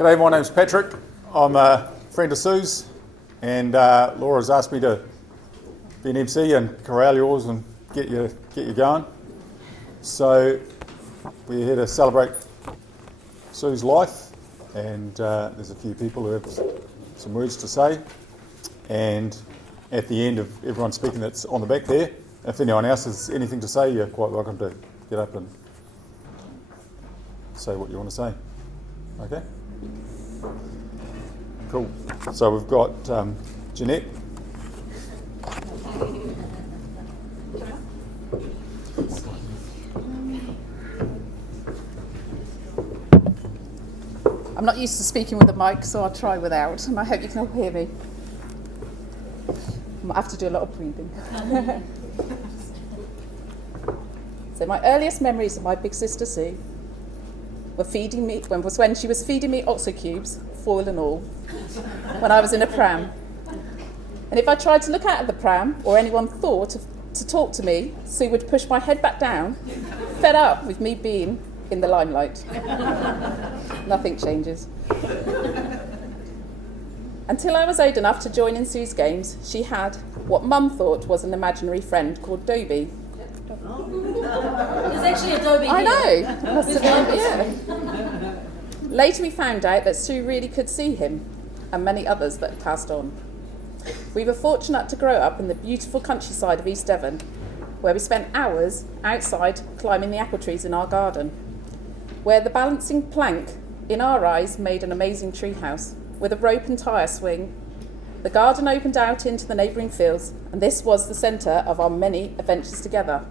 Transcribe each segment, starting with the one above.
G'day, my name's Patrick. I'm a friend of Sue's, and Laura's asked me to be an MC and corral yours and get you going. So we're here to celebrate Sue's life, and there's a few people who have some words to say. And at the end of everyone speaking that's on the back there, if anyone else has anything to say, you're quite welcome to get up and say what you want to say. Okay? Cool. So we've got Jeanette. I'm not used to speaking with a mic, so I'll try without, and I hope you can all hear me. I might have to do a lot of breathing. So my earliest memories of my big sister Sue were when she was feeding me Oxo cubes, foil and all, when I was in a pram. And if I tried to look out of the pram, or anyone thought to talk to me, Sue would push my head back down, fed up with me being in the limelight. Nothing changes. Until I was old enough to join in Sue's games, she had what Mum thought was an imaginary friend called Dobie. There's actually a Dobie I here. know. Must have been, yeah. Later we found out that Sue really could see him, and many others that had passed on. We were fortunate to grow up in the beautiful countryside of East Devon, where we spent hours outside climbing the apple trees in our garden, where the balancing plank, in our eyes, made an amazing treehouse, with a rope and tyre swing. The garden opened out into the neighbouring fields, and this was the centre of our many adventures together.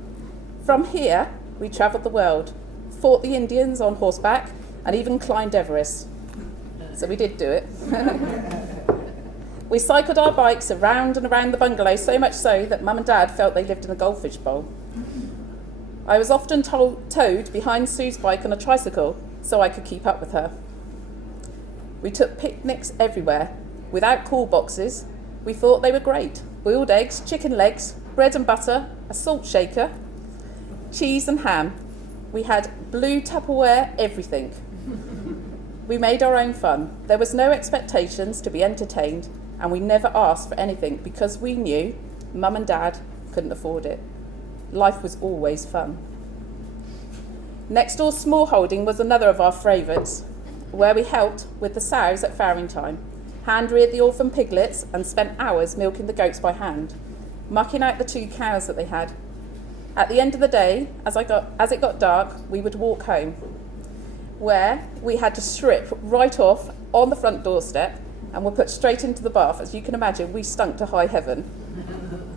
From here, we travelled the world, fought the Indians on horseback, and even climbed Everest. So we did do it. We cycled our bikes around and around the bungalow, so much so that Mum and Dad felt they lived in a goldfish bowl. I was often towed behind Sue's bike on a tricycle so I could keep up with her. We took picnics everywhere, without call boxes. We thought they were great. Boiled eggs, chicken legs, bread and butter, a salt shaker, cheese and ham. We had blue Tupperware everything. We made our own fun. There was no expectations to be entertained, and we never asked for anything because we knew Mum and Dad couldn't afford it. Life was always fun. Next door smallholding was another of our favourites, where we helped with the sows at farrowing time, hand-reared the orphan piglets and spent hours milking the goats by hand, mucking out the 2 cows that they had. At the end of the day, as it got dark, we would walk home, where we had to strip right off on the front doorstep and were put straight into the bath. As you can imagine, we stunk to high heaven,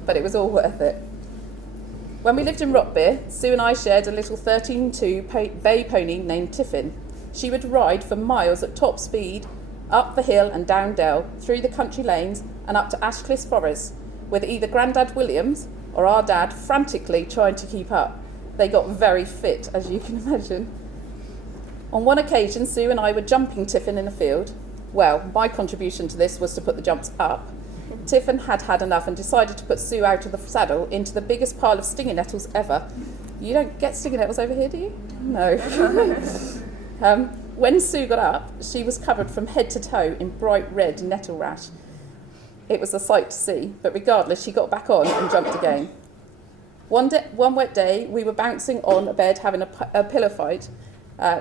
but it was all worth it. When we lived in Rotbeer, Sue and I shared a little 13-2 bay pony named Tiffin. She would ride for miles at top speed, up the hill and down dell, through the country lanes and up to Ashcliff Forest, with either Grandad Williams or our dad frantically trying to keep up. They got very fit, as you can imagine. On one occasion, Sue and I were jumping Tiffin in a field. Well, my contribution to this was to put the jumps up. Tiffin had had enough and decided to put Sue out of the saddle into the biggest pile of stinging nettles ever. You don't get stinging nettles over here, do you? No. When Sue got up, she was covered from head to toe in bright red nettle rash. It was a sight to see, but regardless, she got back on and jumped again. One wet day, we were bouncing on a bed having a pillow fight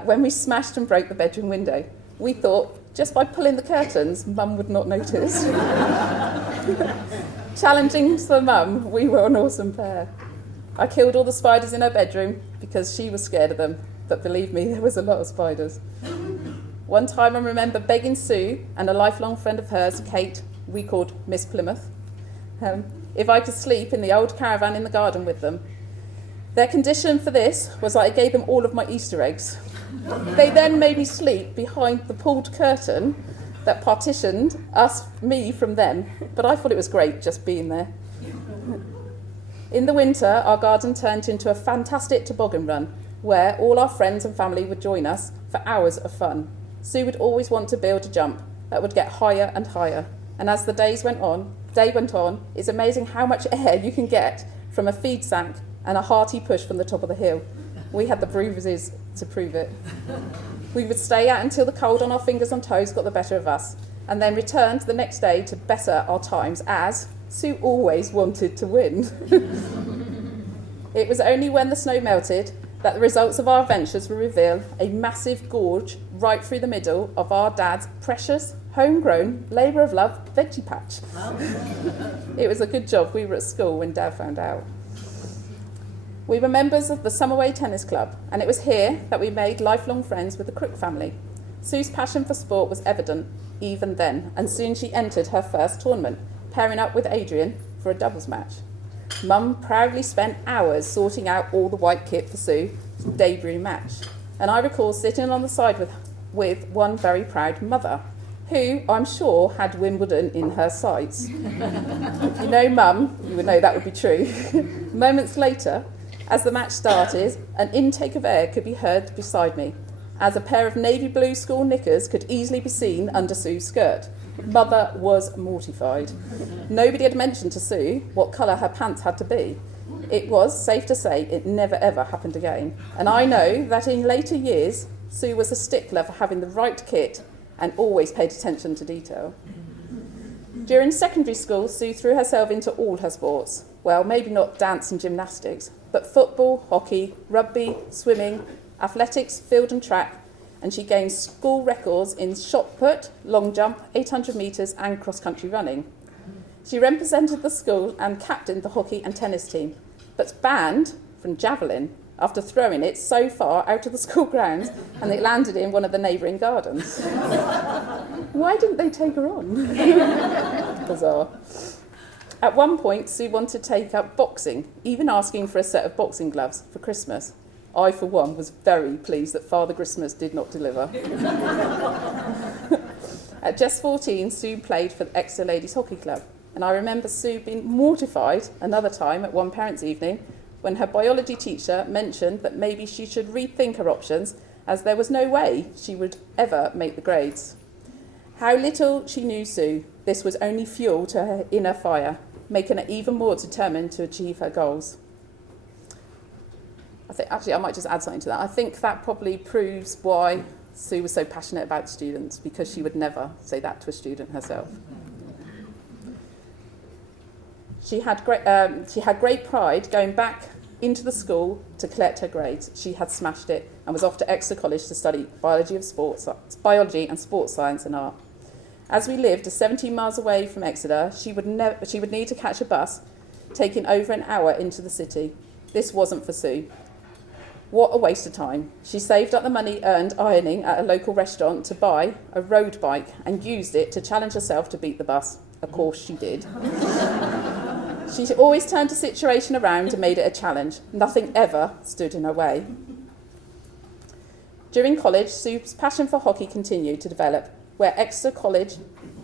when we smashed and broke the bedroom window. We thought, just by pulling the curtains, Mum would not notice. Challenging to Mum, we were an awesome pair. I killed all the spiders in her bedroom because she was scared of them, but believe me, there was a lot of spiders. One time I remember begging Sue and a lifelong friend of hers, Kate, we called Miss Plymouth, if I could sleep in the old caravan in the garden with them. Their condition for this was that I gave them all of my Easter eggs. They then made me sleep behind the pulled curtain that partitioned me from them, but I thought it was great just being there. In the winter, our garden turned into a fantastic toboggan run, where all our friends and family would join us for hours of fun. Sue would always want to build a jump that would get higher and higher, and as the day went on, it's amazing how much air you can get from a feed sack and a hearty push from the top of the hill. We had the bruises to prove it. We would stay out until the cold on our fingers and toes got the better of us, and then return the next day to better our times, as Sue always wanted to win. It was only when the snow melted that the results of our adventures would reveal a massive gorge right through the middle of our dad's precious, homegrown, labour of love veggie patch. It was a good job we were at school when Dad found out. We were members of the Summerway Tennis Club, and it was here that we made lifelong friends with the Crook family. Sue's passion for sport was evident even then, and soon she entered her first tournament, pairing up with Adrian for a doubles match. Mum proudly spent hours sorting out all the white kit for Sue's debut match, and I recall sitting on the side with one very proud mother, who I'm sure had Wimbledon in her sights. If you know Mum, you would know that would be true. Moments later, as the match started, an intake of air could be heard beside me, as a pair of navy blue school knickers could easily be seen under Sue's skirt. Mother was mortified. Nobody had mentioned to Sue what colour her pants had to be. It was safe to say it never ever happened again. And I know that in later years, Sue was a stickler for having the right kit and always paid attention to detail. During secondary school, Sue threw herself into all her sports. Well, maybe not dance and gymnastics, but football, hockey, rugby, swimming, athletics, field and track, and she gained school records in shot put, long jump, 800 metres and cross-country running. She represented the school and captained the hockey and tennis team, but banned from javelin after throwing it so far out of the school grounds and it landed in one of the neighbouring gardens. Why didn't they take her on? Bizarre. At one point, Sue wanted to take up boxing, even asking for a set of boxing gloves for Christmas. I, for one, was very pleased that Father Christmas did not deliver. At just 14, Sue played for the Exeter Ladies Hockey Club, and I remember Sue being mortified another time at one parents' evening when her biology teacher mentioned that maybe she should rethink her options, as there was no way she would ever make the grades. How little she knew Sue, this was only fuel to her inner fire, making her even more determined to achieve her goals. I might just add something to that. I think that probably proves why Sue was so passionate about students, because she would never say that to a student herself. She had great pride going back into the school to collect her grades. She had smashed it and was off to Exeter College to study biology and sports science and art. As we lived 17 miles away from Exeter, she would need to catch a bus, taking over an hour into the city. This wasn't for Sue. What a waste of time. She saved up the money earned ironing at a local restaurant to buy a road bike and used it to challenge herself to beat the bus. Of course she did. She always turned the situation around and made it a challenge. Nothing ever stood in her way. During college, Sue's passion for hockey continued to develop, where Exeter College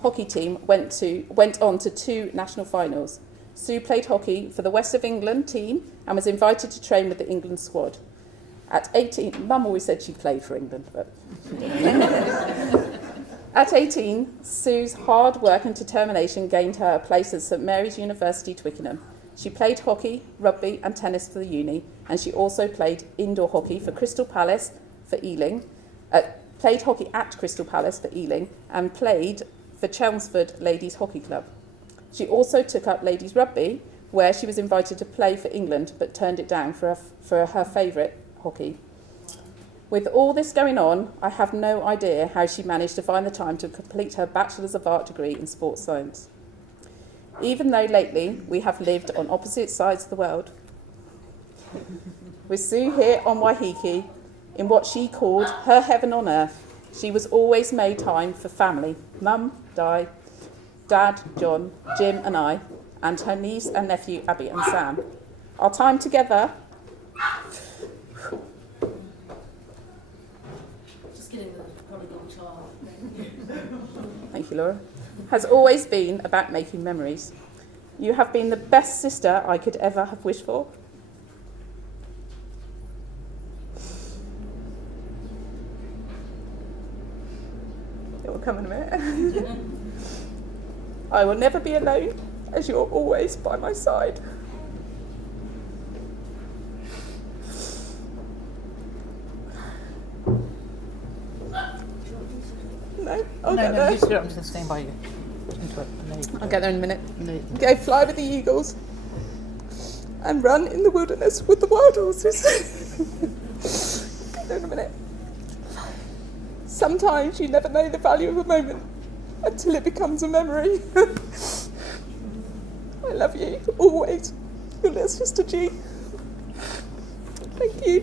hockey team went on to 2 national finals. Sue played hockey for the West of England team and was invited to train with the England squad. At 18, Mum always said she played for England, but she didn't. At 18, Sue's hard work and determination gained her a place at St Mary's University, Twickenham. She played hockey, rugby and tennis for the uni, and she also played indoor hockey for Crystal Palace for Ealing, played hockey at Crystal Palace for Ealing, and played for Chelmsford Ladies Hockey Club. She also took up ladies rugby, where she was invited to play for England, but turned it down for her favourite, hockey. With all this going on, I have no idea how she managed to find the time to complete her Bachelor's of Art degree in sports science. Even though lately we have lived on opposite sides of the world. With Sue here on Waiheke, in what she called her heaven on earth, she was always made time for family, Mum, Di, Dad, John, Jim and I, and her niece and nephew Abby and Sam. Our time together Thank you, Laura. Has always been about making memories. You have been the best sister I could ever have wished for. It will come in a minute. I will never be alone, as you're always by my side. No, I'll get there. I'm just going to stand by you. Into it. I'll get there in a minute. No. Go fly with the eagles and run in the wilderness with the wild horses. Get there in a minute. Sometimes you never know the value of a moment until it becomes a memory. I love you, always. Your little sister G. Thank you.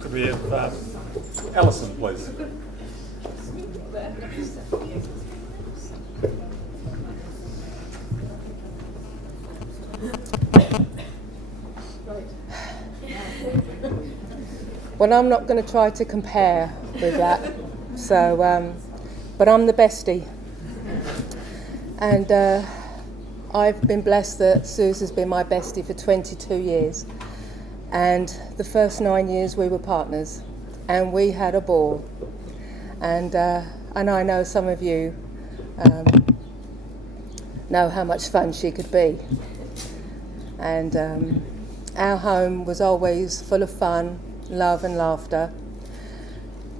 Could we have Alison, please? Well, I'm not going to try to compare with that, so, but I'm the bestie. And I've been blessed that Suze has been my bestie for 22 years. And the first 9 years we were partners, and we had a ball. And I know some of you know how much fun she could be. And our home was always full of fun, love and laughter.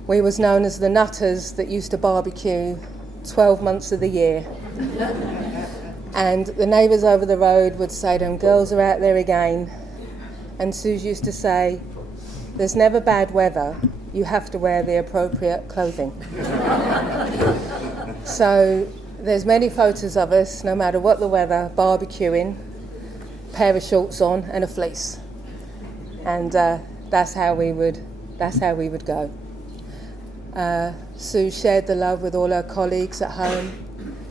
We was known as the nutters that used to barbecue 12 months of the year. And the neighbours over the road would say to them, girls are out there again. And Suze used to say, there's never bad weather, you have to wear the appropriate clothing. So there's many photos of us, no matter what the weather, barbecuing, pair of shorts on and a fleece. And that's how we would go. Sue shared the love with all her colleagues at home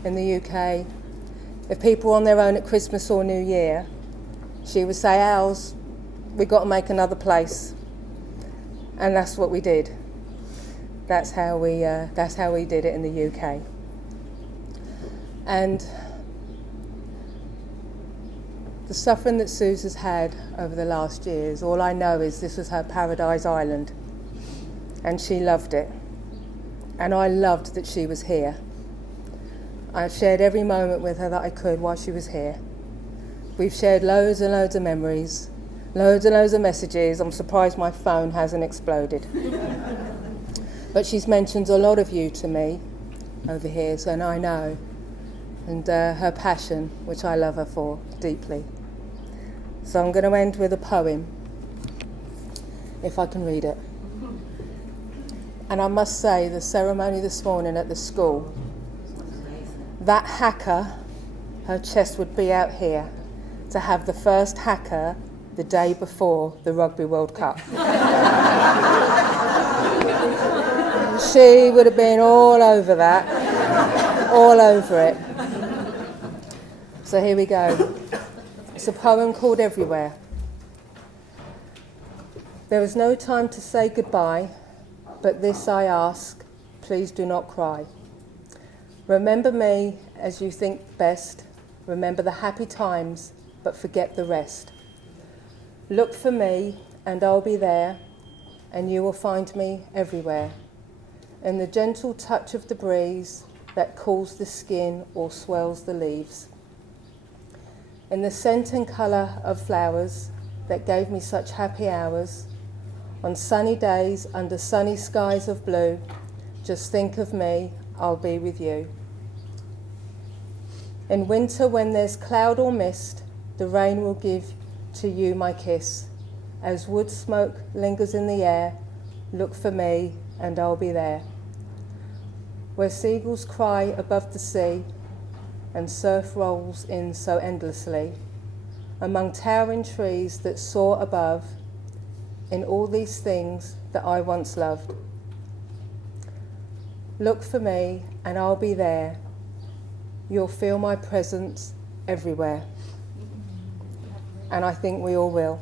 in the UK. If people were on their own at Christmas or New Year, she would say, Als, we've got to make another place. And that's what we did. That's how we did it in the UK. And the suffering that Suze has had over the last years, all I know is this was her paradise island. And she loved it. And I loved that she was here. I shared every moment with her that I could while she was here. We've shared loads and loads of memories, loads and loads of messages. I'm surprised my phone hasn't exploded. But she's mentioned a lot of you to me over here, so I know. And her passion, which I love her for deeply. So I'm going to end with a poem, if I can read it. And I must say, the ceremony this morning at the school, that hacker, her chest would be out here to have the first hacker the day before the Rugby World Cup. She would have been all over that, all over it. So here we go. It's a poem called Everywhere. There is no time to say goodbye, but this I ask, please do not cry. Remember me as you think best. Remember the happy times, but forget the rest. Look for me, and I'll be there, and you will find me everywhere. In the gentle touch of the breeze that cools the skin or swells the leaves. In the scent and colour of flowers that gave me such happy hours. On sunny days under sunny skies of blue, just think of me, I'll be with you. In winter when there's cloud or mist, the rain will give to you my kiss. As wood smoke lingers in the air, look for me and I'll be there. Where seagulls cry above the sea and surf rolls in so endlessly, among towering trees that soar above, in all these things that I once loved. Look for me and I'll be there. You'll feel my presence everywhere. And I think we all will.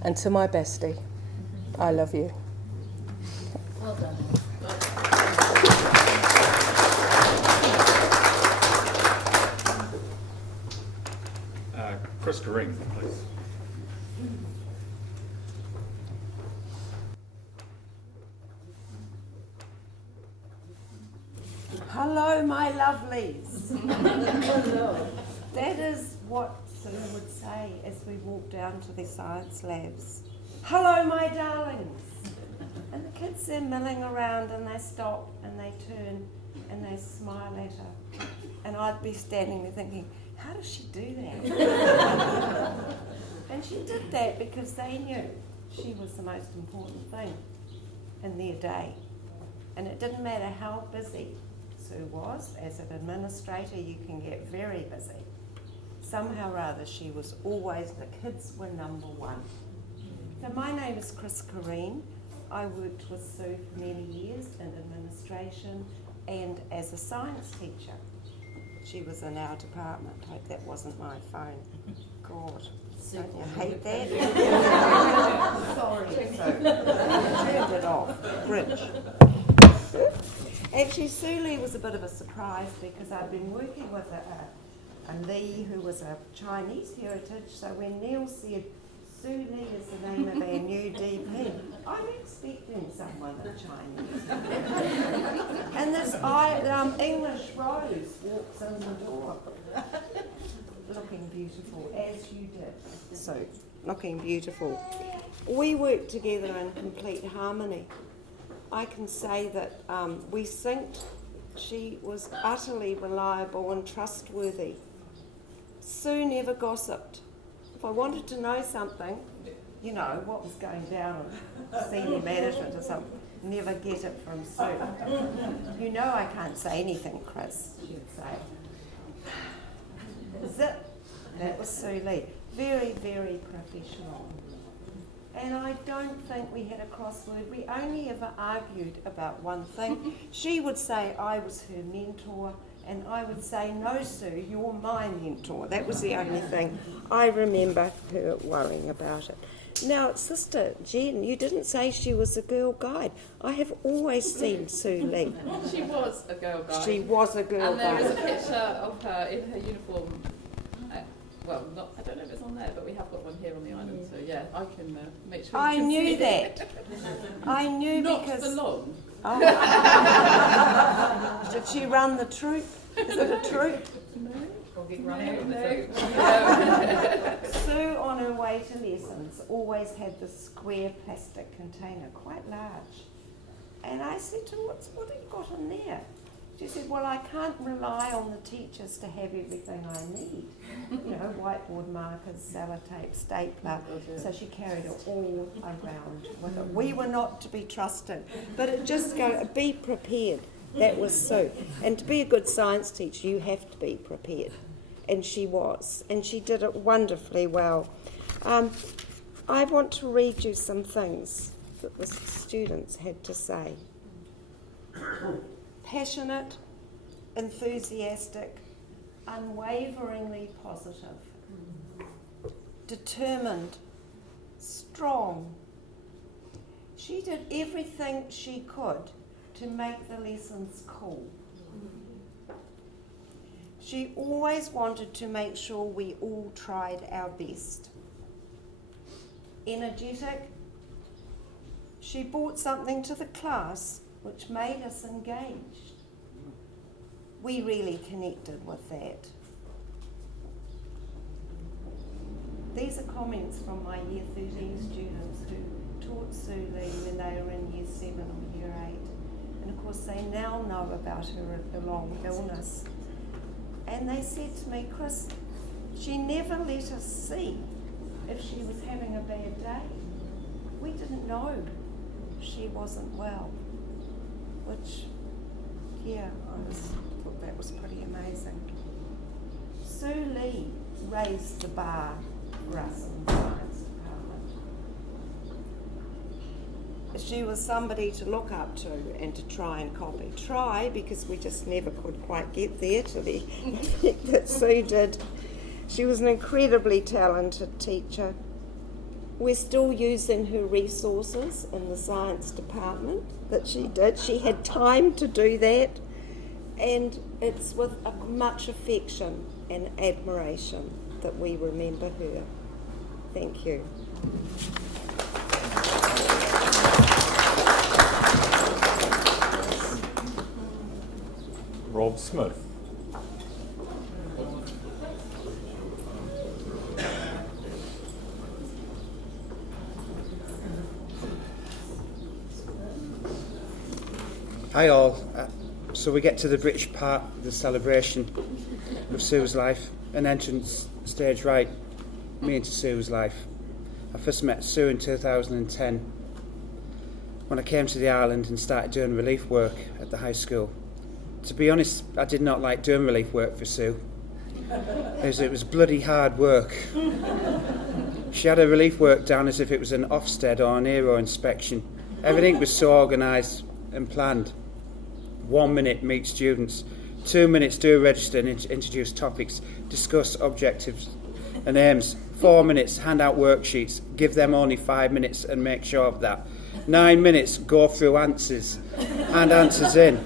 And to my bestie, I love you. Well done. Chris Green, please. Hello, my lovelies. That is what Sue would say as we walked down to the science labs, "Hello, my darlings." And the kids, they're milling around and they stop and they turn and they smile at her. And I'd be standing there thinking, how does she do that? And she did that because they knew she was the most important thing in their day. And it didn't matter how busy Sue was. As an administrator, you can get very busy. Somehow or other, she was always, the kids were number one. So my name is Chris Corrine. I worked with Sue for many years in administration and as a science teacher. She was in our department. Hope that wasn't my phone. God, don't you hate that? Sorry, Sue. I turned it off. Bridge. Actually, Sue Lee was a bit of a surprise because I've been working with a Lee who was a Chinese heritage. So when Neil said Sue Lee is the name of our new DP, I'm expecting someone of Chinese. And this English Rose walks in the door, looking beautiful, as you did. So, looking beautiful. We worked together in complete harmony. I can say that we synced. She was utterly reliable and trustworthy. Sue never gossiped. If I wanted to know something, you know, what was going down in senior management or something, never get it from Sue. You know I can't say anything, Chris, she'd say. Zip. That was Sue Lee. Very, very professional. And I don't think we had a crossword. We only ever argued about one thing. She would say I was her mentor, and I would say, no, Sue, you're my mentor. That was the only thing I remember her worrying about it. Now, Sister Jen, you didn't say she was a girl guide. I have always seen Sue Lee. She was a girl guide. She was a girl and there guide. is a picture of her in her uniform. Well, not, I don't know if it's on there, but we have got one here on the island, so yeah, I can make sure you I can knew see that. it. I knew Not because... for long. Oh. Did she run the troop? Is it a troop? Sue, on her way to lessons, always had this square plastic container, quite large. And I said to her, what have you got in there? She said, well, I can't rely on the teachers to have everything I need. You know, whiteboard markers, sellotape, stapler. So she carried it all around with her. We were not to be trusted. But it just goes, be prepared. That was Sue. And to be a good science teacher, you have to be prepared. And she was. And she did it wonderfully well. I want to read you some things that the students had to say. Passionate, enthusiastic, unwaveringly positive, determined, strong. She did everything she could to make the lessons cool. She always wanted to make sure we all tried our best. Energetic, she brought something to the class which made us engaged. We really connected with that. These are comments from my Year 13 students who taught Sue Lee when they were in Year 7 or Year 8. And of course they now know about her long illness. And they said to me, Chris, she never let us see if she was having a bad day. We didn't know she wasn't well. Which, yeah, I thought that was pretty amazing. Sue Lee raised the bar for us in the science department. She was somebody to look up to and to try and copy. Try, because we just never could quite get there to the effect that Sue did. She was an incredibly talented teacher. We're still using her resources in the science department that she did. She had time to do that, and it's with much affection and admiration that we remember her. Thank you. Rob Smith. Hi all. So we get to the British part, the celebration of Sue's life, an entrance stage right, me into Sue's life. I first met Sue in 2010 when I came to the island and started doing relief work at the high school. To be honest, I did not like doing relief work for Sue. It was bloody hard work. She had her relief work down as if it was an Ofsted or an Aero inspection. Everything was so organised and planned. 1 minute, meet students. 2 minutes, do a register and introduce topics. Discuss objectives and aims. 4 minutes, hand out worksheets. Give them only 5 minutes and make sure of that. 9 minutes, go through answers. Hand answers in.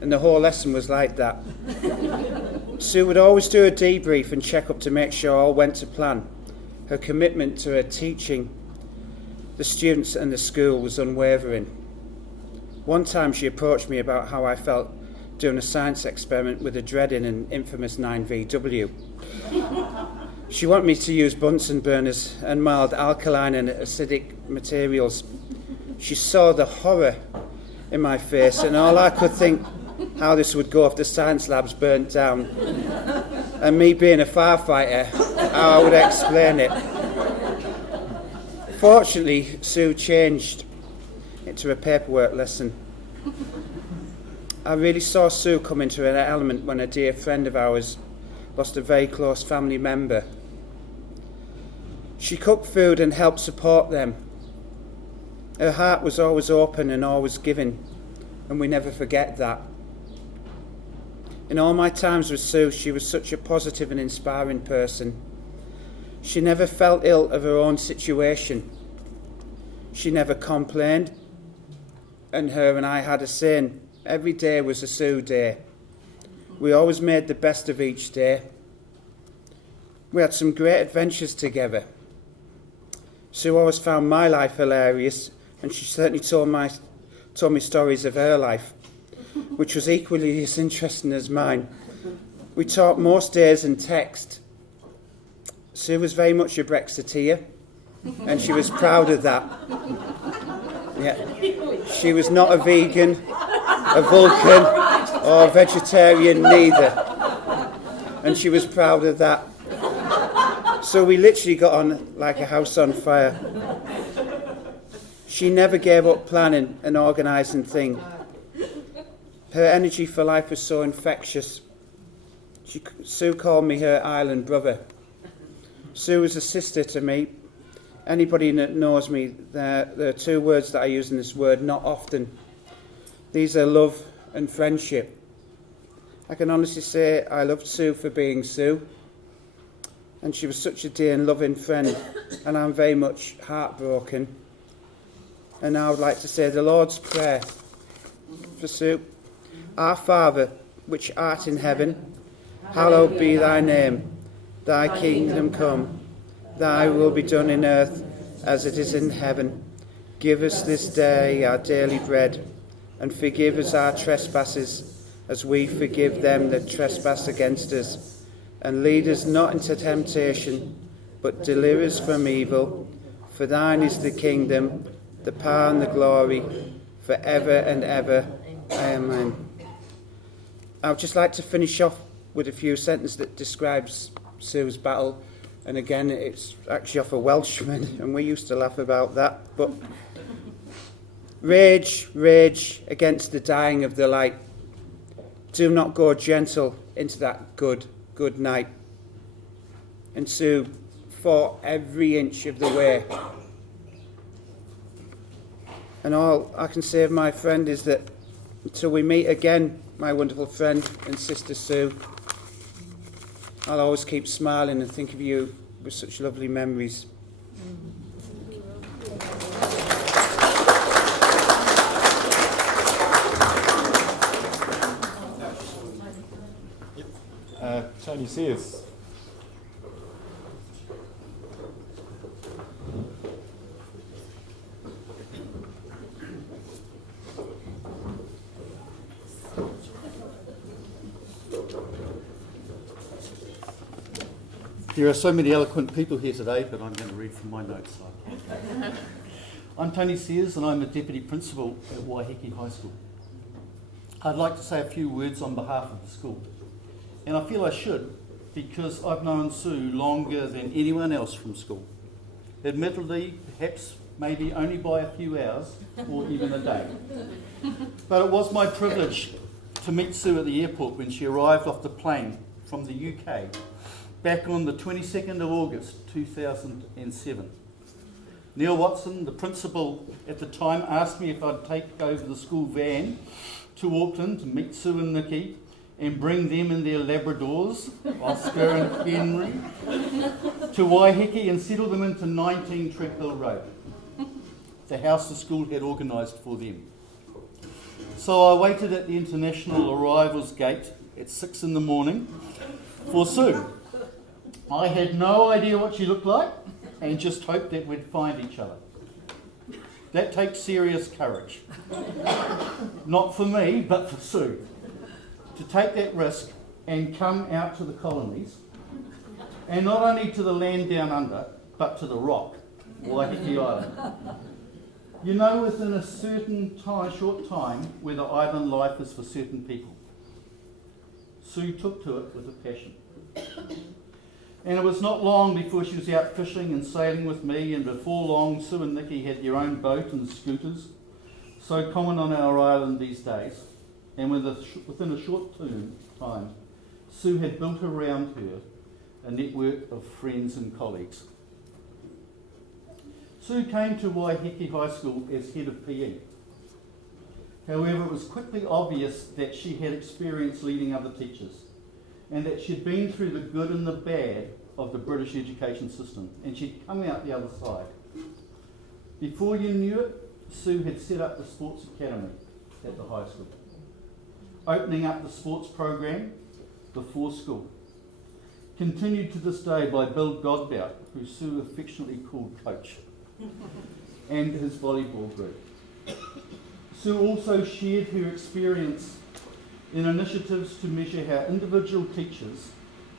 And the whole lesson was like that. Sue would always do a debrief and check up to make sure all went to plan. Her commitment to her teaching the students and the school was unwavering. One time she approached me about how I felt doing a science experiment with a dreading and infamous 9VW. She wanted me to use Bunsen burners and mild alkaline and acidic materials. She saw the horror in my face, and all I could think how this would go if the science labs burnt down. And me being a firefighter, how I would explain it. Fortunately, Sue changed into a paperwork lesson. I really saw Sue come into her element when a dear friend of ours lost a very close family member. She cooked food and helped support them. Her heart was always open and always giving, and we never forget that. In all my times with Sue, she was such a positive and inspiring person. She never felt ill of her own situation. She never complained, and her and I had a saying, every day was a Sue day. We always made the best of each day. We had some great adventures together. Sue always found my life hilarious, and she certainly told me stories of her life, which was equally as interesting as mine. We talked most days in text. Sue was very much a Brexiteer, and she was proud of that. Yeah. She was not a vegan, a Vulcan, or a vegetarian neither, and she was proud of that. So we literally got on like a house on fire. She never gave up planning and organising things. Her energy for life was so infectious. Sue called me her island brother. Sue was a sister to me. Anybody that knows me, there are two words that I use in this word, not often. These are love and friendship. I can honestly say I loved Sue for being Sue. And she was such a dear and loving friend. And I'm very much heartbroken. And I would like to say the Lord's Prayer for Sue. Our Father, which art in heaven, hallowed be thy name. Thy kingdom come. Thy will be done in earth as it is in heaven. Give us this day our daily bread, and forgive us our trespasses, as we forgive them that trespass against us. And lead us not into temptation, but deliver us from evil. For thine is the kingdom, the power and the glory, for ever and ever. Amen. I would just like to finish off with a few sentences that describes Sue's battle. And again, it's actually off a Welshman, and we used to laugh about that. But rage, rage against the dying of the light. Do not go gentle into that good night. And Sue fought every inch of the way. And all I can say of my friend is that until we meet again, my wonderful friend and sister Sue, I'll always keep smiling and think of you with such lovely memories. Tony Sears. There are so many eloquent people here today, but I'm going to read from my notes. I'm Tony Sears, and I'm a Deputy Principal at Waiheke High School. I'd like to say a few words on behalf of the school. And I feel I should, because I've known Sue longer than anyone else from school. Admittedly, perhaps maybe only by a few hours or even a day. But it was my privilege to meet Sue at the airport when she arrived off the plane from the UK back on the 22nd of August 2007. Neil Watson, the principal at the time, asked me if I'd take over the school van to Auckland to meet Sue and Nikki and bring them and their Labradors, Oscar and Henry, to Waiheke and settle them into 19 Treadmill Road, the house the school had organised for them. So I waited at the international arrivals gate at 6 in the morning for Sue. I had no idea what she looked like and just hoped that we'd find each other. That takes serious courage. Not for me, but for Sue. To take that risk and come out to the colonies, and not only to the land down under, but to the rock, Waiheke Island. You know, within a certain time, short time, where the island life is for certain people. Sue took to it with a passion. And it was not long before she was out fishing and sailing with me, and before long Sue and Nikki had their own boat and scooters, so common on our island these days. And within a short time, Sue had built around her a network of friends and colleagues. Sue came to Waiheke High School as head of PE. However, it was quickly obvious that she had experience leading other teachers, and that she'd been through the good and the bad of the British education system, and she'd come out the other side. Before you knew it, Sue had set up the sports academy at the high school, opening up the sports program before school, continued to this day by Bill Godbout, who Sue affectionately called Coach, and his volleyball group. Sue also shared her experience in initiatives to measure how individual teachers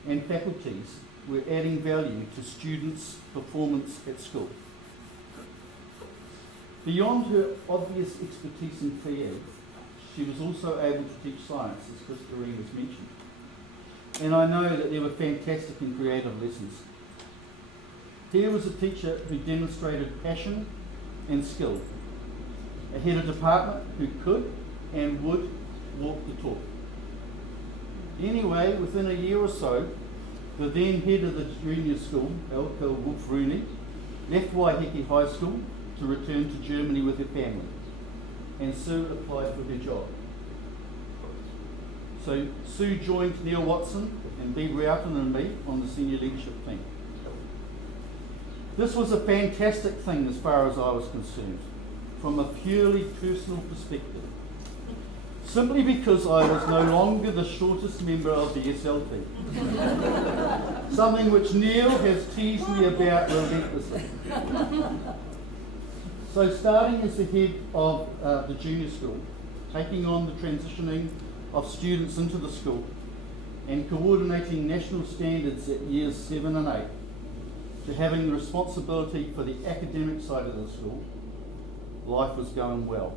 and faculties were adding value to students' performance at school. Beyond her obvious expertise in PE, she was also able to teach science, as Chris Doreen has mentioned. And I know that there were fantastic and creative lessons. Here was a teacher who demonstrated passion and skill, a head of department who could and would walk the talk. Anyway, within a year or so, the then head of the junior school, Elke Wolf Rooney, left Waiheke High School to return to Germany with her family, and Sue applied for her job. So Sue joined Neil Watson and Bea Roughton and me on the senior leadership team. This was a fantastic thing as far as I was concerned, from a purely personal perspective, simply because I was no longer the shortest member of the SLT, something which Neil has teased me about relentlessly. So starting as the head of the junior school, taking on the transitioning of students into the school, and coordinating national standards at years 7 and 8, to having the responsibility for the academic side of the school, life was going well.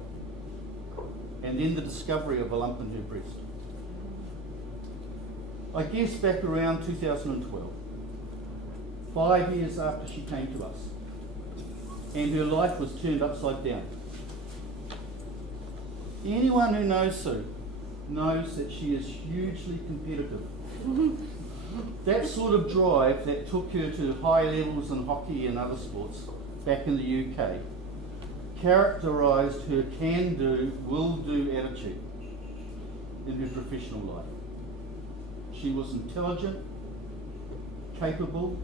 And then the discovery of a lump in her breast. I guess back around 2012, 5 years after she came to us, and her life was turned upside down. Anyone who knows Sue knows that she is hugely competitive. That sort of drive that took her to high levels in hockey and other sports back in the UK characterised her can-do, will-do attitude in her professional life. She was intelligent, capable,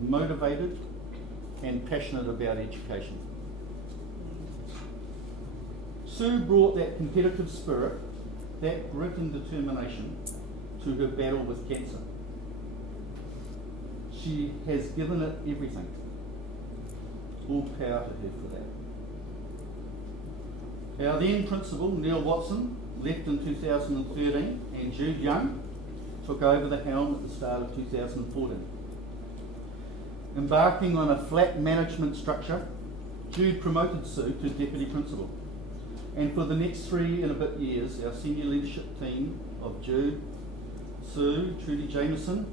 motivated, and passionate about education. Sue brought that competitive spirit, that grit and determination to her battle with cancer. She has given it everything. All power to her for that. Our then principal, Neil Watson, left in 2013, and Jude Young took over the helm at the start of 2014. Embarking on a flat management structure, Jude promoted Sue to deputy principal, And for the next 3 and a bit years, our senior leadership team of Jude, Sue, Trudy Jameson,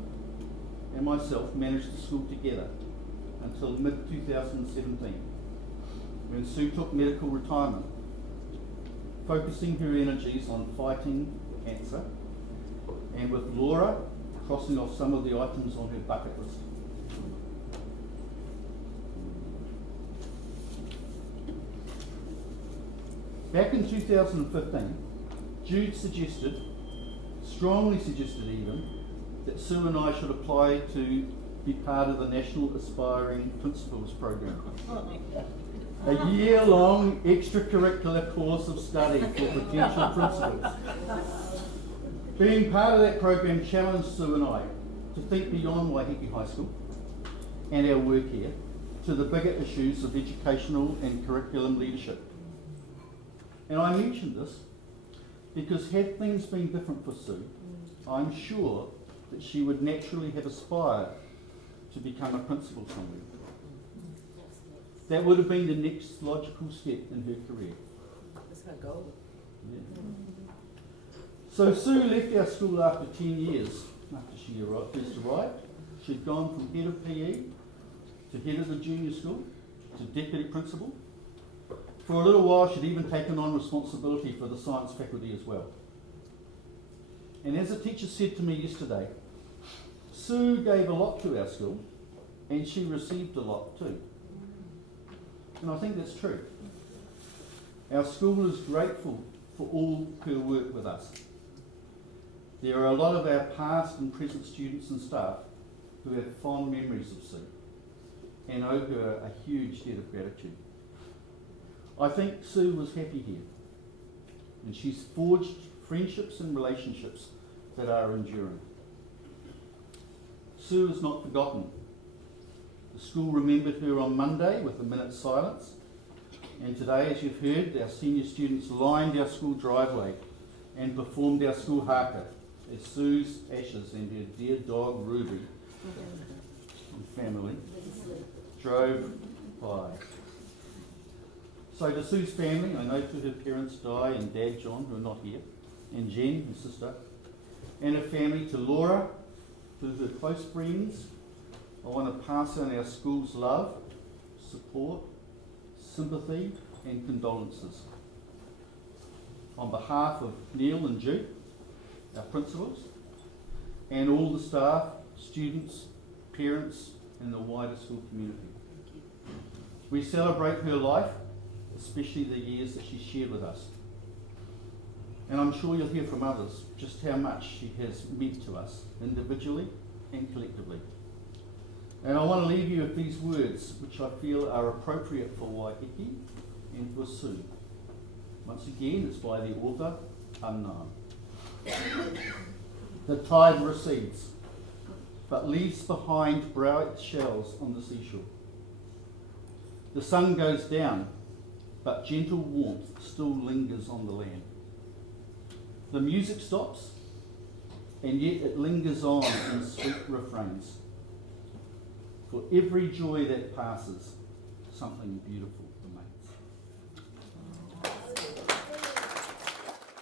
and myself managed the school together until mid-2017, when Sue took medical retirement, focusing her energies on fighting cancer, and with Laura crossing off some of the items on her bucket list. Back in 2015, Jude strongly suggested even, that Sue and I should apply to be part of the National Aspiring Principals Program. A year-long extracurricular course of study for potential principals. Being part of that program challenged Sue and I to think beyond Waiheke High School and our work here to the bigger issues of educational and curriculum leadership. And I mention this because had things been different for Sue, I'm sure that she would naturally have aspired to become a principal somewhere. That would have been the next logical step in her career. That's her goal. Yeah. So Sue left our school after 10 years after she first arrived. She'd gone from head of PE to head of the junior school to deputy principal. For a little while she'd even taken on responsibility for the science faculty as well. And as a teacher said to me yesterday, Sue gave a lot to our school and she received a lot too. And I think that's true. Our school is grateful for all her work with us. There are a lot of our past and present students and staff who have fond memories of Sue and owe her a huge debt of gratitude. I think Sue was happy here, and she's forged friendships and relationships that are enduring. Sue is not forgotten. The school remembered her on Monday with a minute's silence, and today, as you've heard, our senior students lined our school driveway and performed our school haka as Sue's ashes and her dear dog Ruby and family drove by. So to Sue's family, I know to her parents Di and Dad John, who are not here, and Jen, her sister, and her family, to Laura, to her close friends, I want to pass on our school's love, support, sympathy and condolences. On behalf of Neil and Jude, our principals, and all the staff, students, parents and the wider school community. We celebrate her life, especially the years that she shared with us. And I'm sure you'll hear from others just how much she has meant to us, individually and collectively. And I want to leave you with these words, which I feel are appropriate for Waiheke and for Sue. Once again, it's by the author, unknown. The tide recedes, but leaves behind bright shells on the seashore. The sun goes down, but gentle warmth still lingers on the land. The music stops, and yet it lingers on in sweet refrains. For every joy that passes, something beautiful remains.